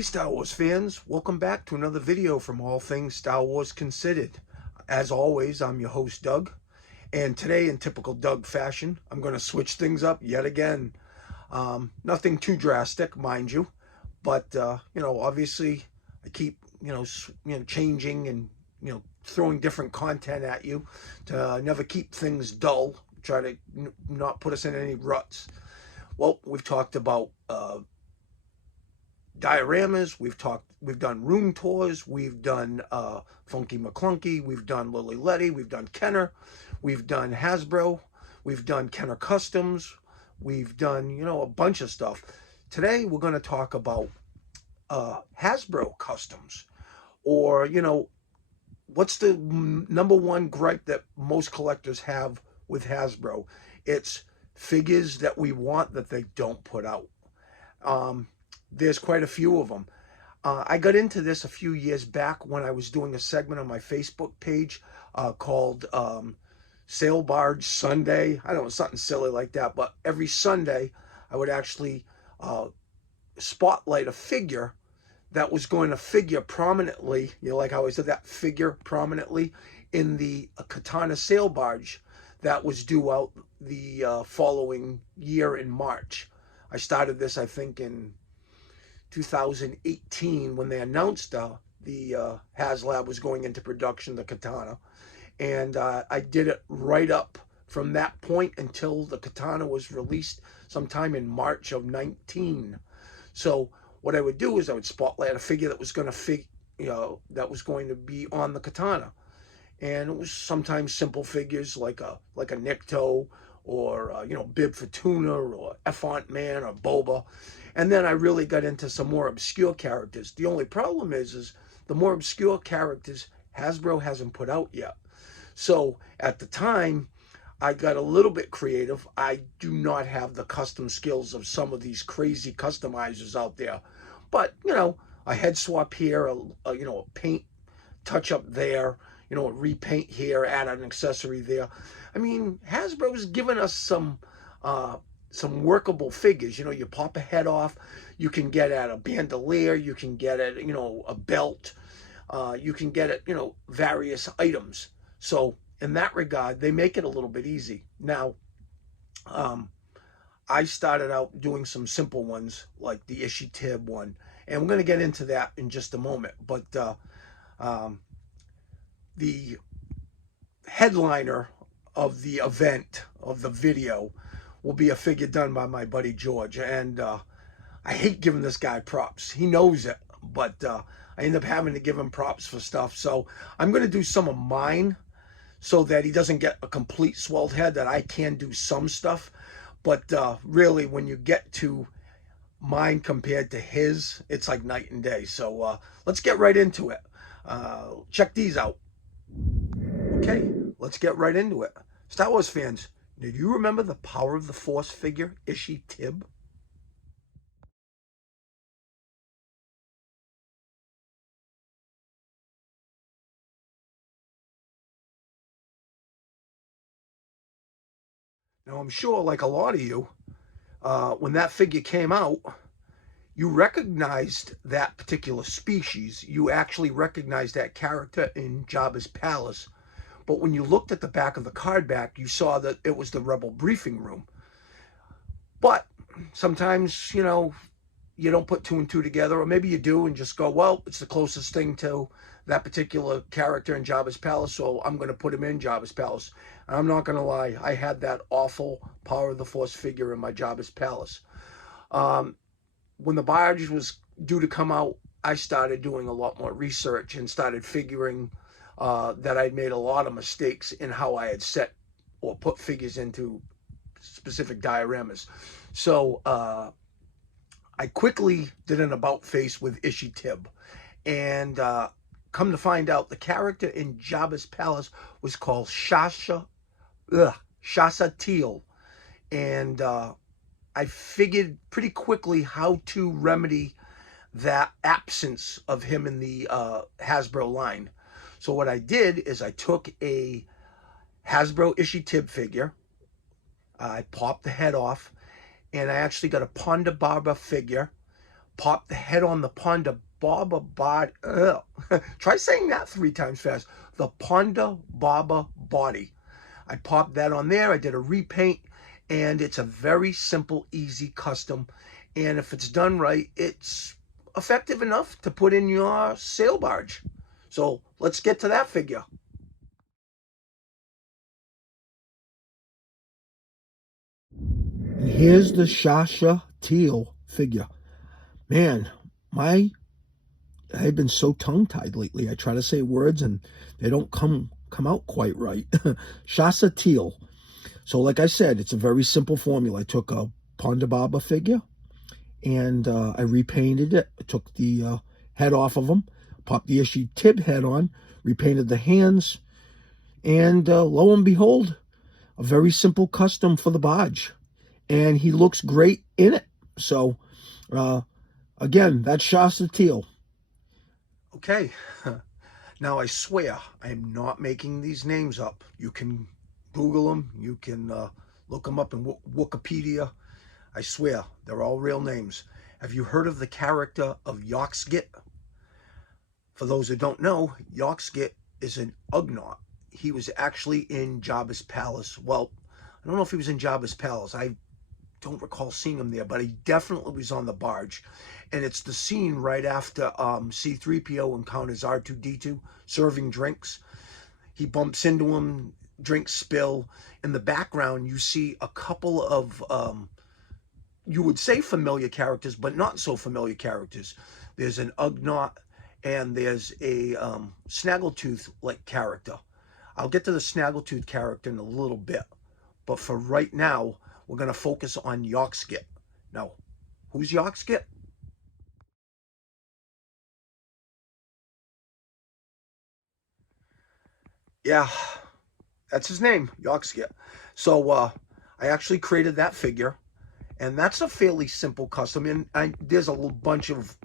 Hey Star Wars fans, welcome back to another video from All Things Star Wars Considered. As always, I'm your host Doug, and today in typical Doug fashion, I'm going to switch things up yet again. Nothing too drastic, mind you, but obviously I keep changing and throwing different content at you to never keep things dull, try to not put us in any ruts. Well, we've talked about dioramas, we've done room tours, we've done Funky McClunky, we've done Lily Letty, we've done Kenner, we've done Hasbro, we've done Kenner Customs, we've done a bunch of stuff. Today we're going to talk about Hasbro Customs, or what's the number one gripe that most collectors have with Hasbro? It's figures that we want that they don't put out. There's quite a few of them. I got into this a few years back when I was doing a segment on my Facebook page called Sail Barge Sunday. I don't know, something silly like that. But every Sunday, I would actually spotlight a figure that was going to figure prominently, like how I said, that figure prominently in the Khetanna sail barge that was due out the following year in March. I started this, I think, in 2018 when they announced the HasLab was going into production, the Khetanna, and I did it right up from that point until the Khetanna was released sometime in March of 19. So what I would do is I would spotlight a figure that was going to be on the Khetanna, and it was sometimes simple figures like a Nikto, or Bib Fortuna, or Effant Man, or Boba. And then I really got into some more obscure characters. The only problem is the more obscure characters Hasbro hasn't put out yet. So at the time, I got a little bit creative. I do not have the custom skills of some of these crazy customizers out there. But, a head swap here, a paint touch up there, a repaint here, add an accessory there. I mean, Hasbro's given us some workable figures. You pop a head off, you can get at a bandolier, you can get at a belt, you can get at various items. So in that regard, they make it a little bit easy. Now, I started out doing some simple ones like the Tib one, and we're going to get into that in just a moment. But the headliner of the event, of the video, will be a figure done by my buddy George. And I hate giving this guy props. He knows it, but I end up having to give him props for stuff. So I'm going to do some of mine so that he doesn't get a complete swelled head, that I can do some stuff. But really, when you get to mine compared to his, it's like night and day. So let's get right into it. Check these out. Okay, let's get right into it. Star Wars fans, did you remember the Power of the Force figure, Tib? Now, I'm sure, like a lot of you, when that figure came out, you recognized that particular species. You actually recognized that character in Jabba's palace. But when you looked at the back of the card back, you saw that it was the Rebel briefing room. But sometimes, you don't put two and two together, or maybe you do and just go, well, it's the closest thing to that particular character in Jabba's palace, so I'm going to put him in Jabba's palace. And I'm not going to lie, I had that awful Power of the Force figure in my Jabba's palace. When the Barge was due to come out, I started doing a lot more research and started figuring that I'd made a lot of mistakes in how I had set or put figures into specific dioramas. So I quickly did an about face with Tib, and come to find out, the character in Jabba's palace was called Shasa Tiel, and I figured pretty quickly how to remedy that absence of him in the Hasbro line. So what I did is I took a Hasbro Tib figure, I popped the head off, and I actually got a Ponda Barba figure, popped the head on the Ponda Baba body. Try saying that 3 times fast. The Ponda Baba body. I popped that on there. I did a repaint, and it's a very simple, easy custom. And if it's done right, it's effective enough to put in your sail barge. So let's get to that figure. And here's the Shasa Tiel figure. Man, I've been so tongue-tied lately. I try to say words and they don't come out quite right. Shasa Tiel. So like I said, it's a very simple formula. I took a Ponda Baba figure and I repainted it. I took the head off of him, popped the issue tib head on, repainted the hands, and lo and behold, a very simple custom for the Barge. And he looks great in it. So, again, that's Shasa Tiel. Okay, now I swear I am not making these names up. You can Google them. You can look them up in Wikipedia. I swear, they're all real names. Have you heard of the character of Yoxgit? For those who don't know, Yoxgit is an Ugnaught. He was actually in Jabba's palace. Well, I don't know if he was in Jabba's palace. I don't recall seeing him there, but he definitely was on the barge. And it's the scene right after C-3PO encounters R2-D2 serving drinks. He bumps into him, drinks spill. In the background, you see a couple of, you would say familiar characters, but not so familiar characters. There's an Ugnaught and there's a Snaggletooth-like character. I'll get to the Snaggletooth character in a little bit. But for right now, we're going to focus on Yoxgit. Now, who's Yoxgit? Yeah, that's his name, Yoxgit. So I actually created that figure, and that's a fairly simple custom. And there's a bunch of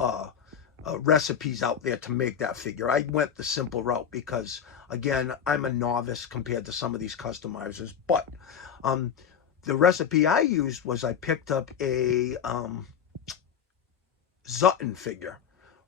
recipes out there to make that figure. I went the simple route because, again, I'm a novice compared to some of these customizers. But the recipe I used was I picked up a Zutton figure,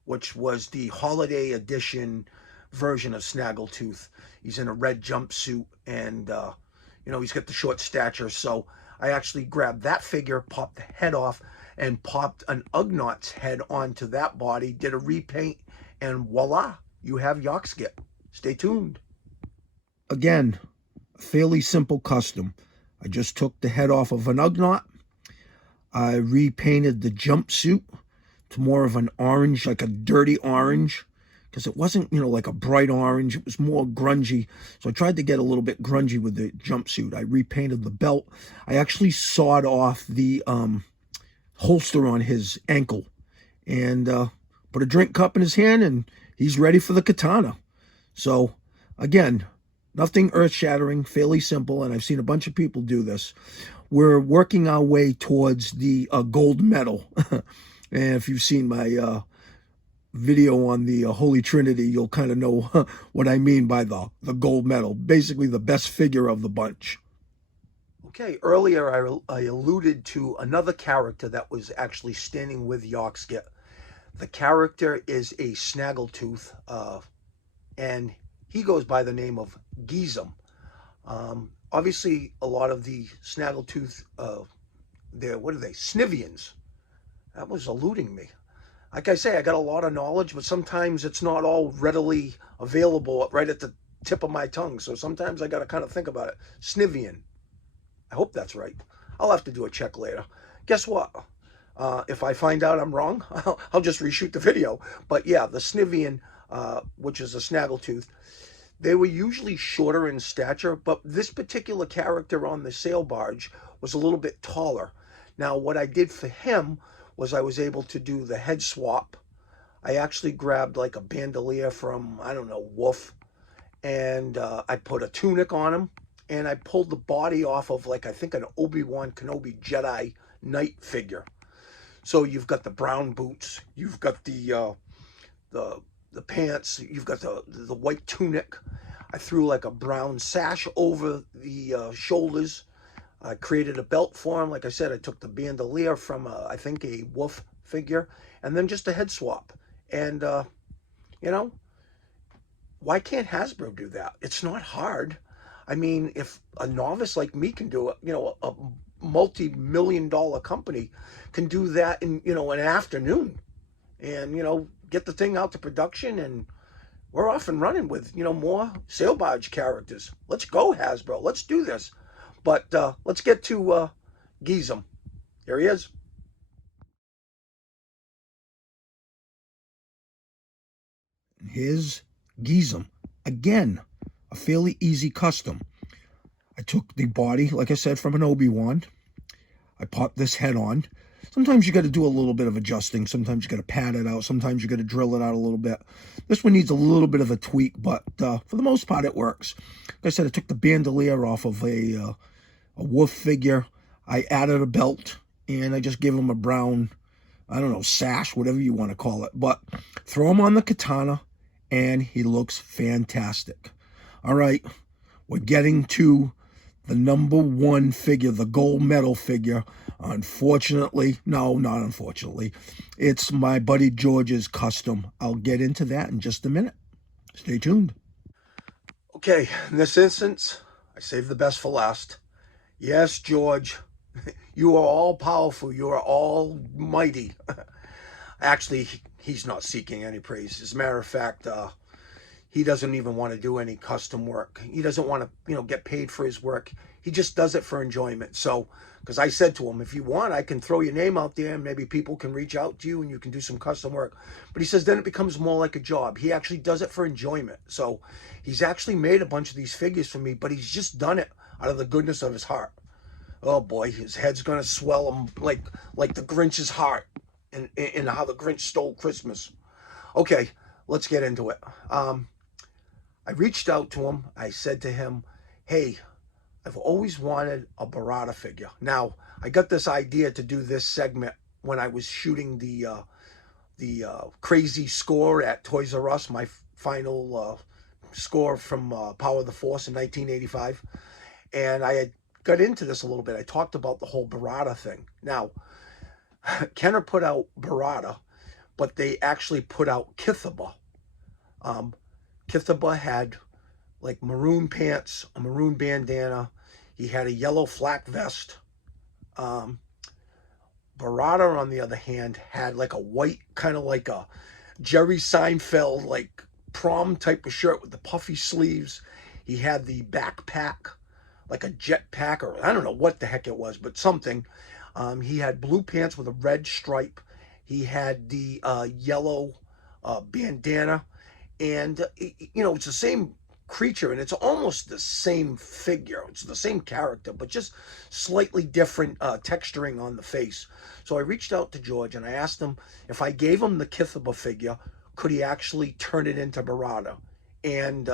which was the holiday edition version of Snaggletooth. He's in a red jumpsuit and, you know, he's got the short stature. So I actually grabbed that figure, popped the head off, and popped an Ugnaughts head onto that body, did a repaint, and voila, you have Yoxgit. Stay tuned. Again, a fairly simple custom. I just took the head off of an Ugnaught. I repainted the jumpsuit to more of an orange, like a dirty orange, because it wasn't, you know, like a bright orange. It was more grungy. So I tried to get a little bit grungy with the jumpsuit. I repainted the belt. I actually sawed off the holster on his ankle and put a drink cup in his hand, and he's ready for the Khetanna. So, again, nothing earth-shattering, fairly simple, and I've seen a bunch of people do this. We're working our way towards the gold medal. And if you've seen my video on the Holy Trinity, you'll kind of know what I mean by the gold medal. Basically, the best figure of the bunch. Okay, earlier I alluded to another character that was actually standing with Yoxgit. The character is a Snaggletooth, and he goes by the name of Geezum. Obviously, a lot of the Snaggletooth, what are they? Snivians. That was eluding me. Like I say, I got a lot of knowledge, but sometimes it's not all readily available right at the tip of my tongue. So sometimes I got to kind of think about it. Snivian. I hope that's right. I'll have to do a check later. Guess what? If I find out I'm wrong, I'll just reshoot the video. But yeah, the Snivian, which is a Snaggletooth, they were usually shorter in stature, but this particular character on the sail barge was a little bit taller. Now, what I did for him was I was able to do the head swap. I actually grabbed like a bandolier from, I don't know, Wolf, and I put a tunic on him, and I pulled the body off of like, I think an Obi-Wan Kenobi Jedi Knight figure. So you've got the brown boots, you've got the pants, you've got the white tunic. I threw like a brown sash over the shoulders. I created a belt for him. Like I said, I took the bandolier from, I think, a Wolf figure, and then just a head swap. And, you know, why can't Hasbro do that? It's not hard. I mean, if a novice like me can do it, you know, a multi-million-dollar company can do that in, you know, an afternoon, and, you know, get the thing out to production, and we're off and running with, you know, more sail barge characters. Let's go, Hasbro. Let's do this. But let's get to Geezum. Here he is. Here's Geezum. Again, a fairly easy custom. I took the body, like I said, from an Obi-Wan. I popped this head on. Sometimes you got to do a little bit of adjusting. Sometimes you got to pad it out. Sometimes you got to drill it out a little bit. This one needs a little bit of a tweak, but for the most part, it works. Like I said, I took the bandolier off of a wolf figure. I added a belt, and I just gave him a brown, I don't know, sash, whatever you want to call it. But throw him on the Khetanna, and he looks fantastic. All right, we're getting to the #1 figure, the gold medal figure. Unfortunately, no, not unfortunately, it's my buddy George's custom. I'll get into that in just a minute. Stay tuned. Okay, in this instance, I saved the best for last. Yes, George, you are all powerful. You are almighty. Actually, he's not seeking any praise. As a matter of fact, he doesn't even want to do any custom work. He doesn't want to, you know, get paid for his work. He just does it for enjoyment. So, because I said to him, if you want, I can throw your name out there and maybe people can reach out to you and you can do some custom work. But he says then it becomes more like a job. He actually does it for enjoyment. So he's actually made a bunch of these figures for me, but he's just done it out of the goodness of his heart. Oh boy, his head's gonna swell him like the Grinch's heart in How the Grinch Stole Christmas. Okay, let's get into it. I reached out to him. I said to him, hey, I've always wanted a Barada figure. Now, I got this idea to do this segment when I was shooting the crazy score at Toys R Us, my final score from Power of the Force in 1985. And I had got into this a little bit. I talked about the whole Barada thing. Now, Kenner put out Barada, but they actually put out Kithaba. Kithaba had like maroon pants, a maroon bandana. He had a yellow flak vest. Barada, on the other hand, had like a white, kind of like a Jerry Seinfeld, like prom type of shirt with the puffy sleeves. He had the backpack, like a jetpack, or I don't know what the heck it was, but something. He had blue pants with a red stripe. He had the yellow bandana. And, you know, it's the same creature, and it's almost the same figure. It's the same character, but just slightly different texturing on the face. So I reached out to George, and I asked him if I gave him the Kithaba figure, could he actually turn it into Barada? And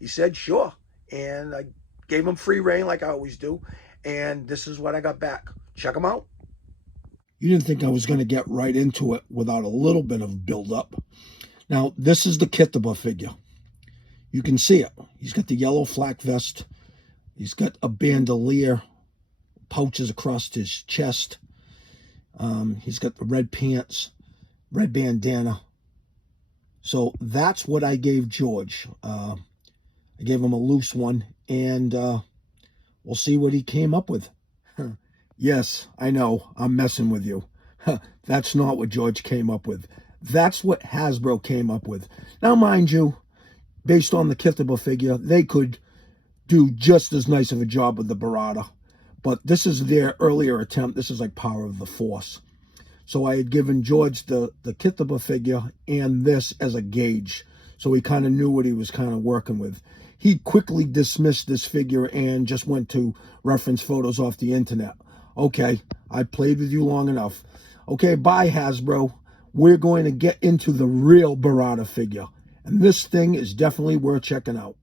he said, sure. And I gave him free reign like I always do. And this is what I got back. Check him out. You didn't think I was going to get right into it without a little bit of build-up. Now, this is the Kithaba figure. You can see it. He's got the yellow flak vest. He's got a bandolier, pouches across his chest. He's got the red pants, red bandana. So that's what I gave George. I gave him a loose one, and we'll see what he came up with. Yes, I know, I'm messing with you. That's not what George came up with. That's what Hasbro came up with. Now, mind you, based on the Kithaba figure, they could do just as nice of a job with the Barada. But this is their earlier attempt. This is like Power of the Force. So I had given George the Kithaba figure and this as a gauge. So he kind of knew what he was kind of working with. He quickly dismissed this figure and just went to reference photos off the internet. Okay, I played with you long enough. Okay, bye, Hasbro. We're going to get into the real Barada figure. And this thing is definitely worth checking out.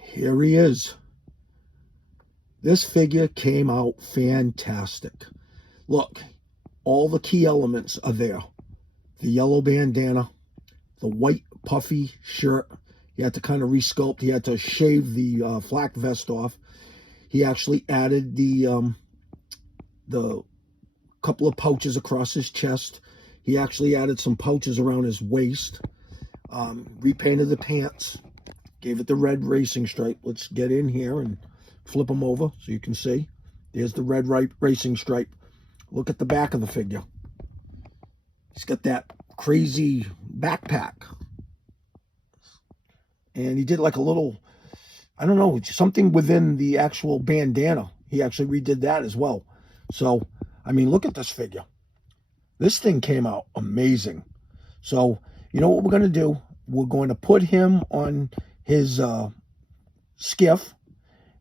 Here he is. This figure came out fantastic. Look, all the key elements are there. The yellow bandana, the white puffy shirt. He had to kind of resculpt. He had to shave the flak vest off. he actually added the couple of pouches across his chest. He actually added some pouches around his waist. Repainted the pants. Gave it the red racing stripe. Let's get in here and flip them over so you can see. There's the red racing stripe. Look at the back of the figure. He's got that crazy backpack. And he did like a little, I don't know, something within the actual bandana. He actually redid that as well. So, I mean, look at this figure. This thing came out amazing. So, you know what we're going to do? We're going to put him on his skiff,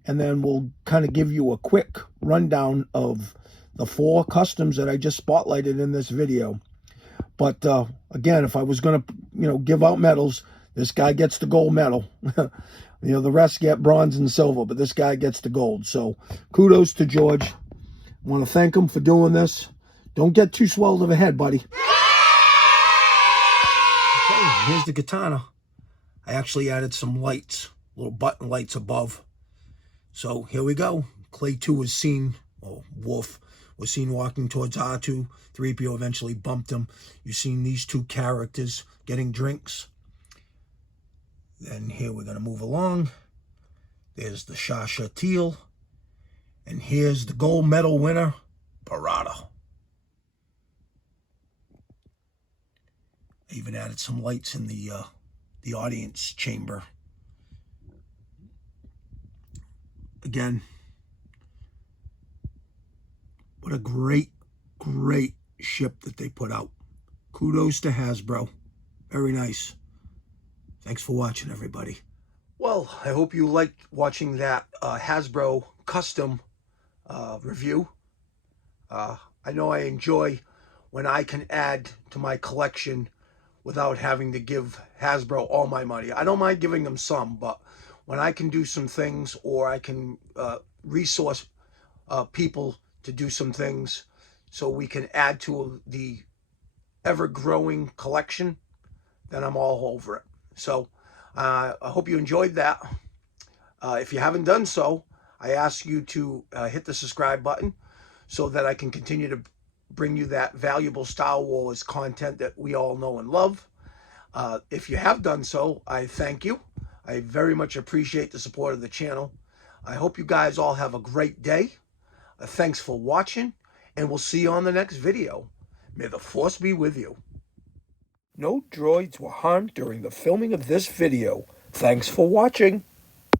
and then we'll kind of give you a quick rundown of the 4 customs that I just spotlighted in this video. But again, if I was going to, give out medals, this guy gets the gold medal. The rest get bronze and silver, but this guy gets the gold. So kudos to George. I want to thank him for doing this. Don't get too swelled of a head, buddy. Okay, here's the Khetanna. I actually added some lights, little button lights above. So here we go. Clay 2 was seen, or Wolf was seen walking towards R2. 3PO eventually bumped him. You've seen these 2 characters getting drinks. Then here we're going to move along. There's the Shasa Tiel. And here's the gold medal winner, Barada. I even added some lights in the audience chamber. Again, what a great ship that they put out. Kudos to Hasbro. Very nice. Thanks for watching, everybody. Well, I hope you liked watching that Hasbro custom review. I know I enjoy when I can add to my collection without having to give Hasbro all my money. I don't mind giving them some, but when I can do some things, or I can resource people to do some things so we can add to the ever-growing collection, then I'm all over it. So I hope you enjoyed that. If you haven't done so, I ask you to hit the subscribe button so that I can continue to bring you that valuable Star Wars content that we all know and love. If you have done so, I thank you. I very much appreciate the support of the channel. I hope you guys all have a great day. Thanks for watching, and we'll see you on the next video. May the Force be with you. No droids were harmed during the filming of this video. Thanks for watching.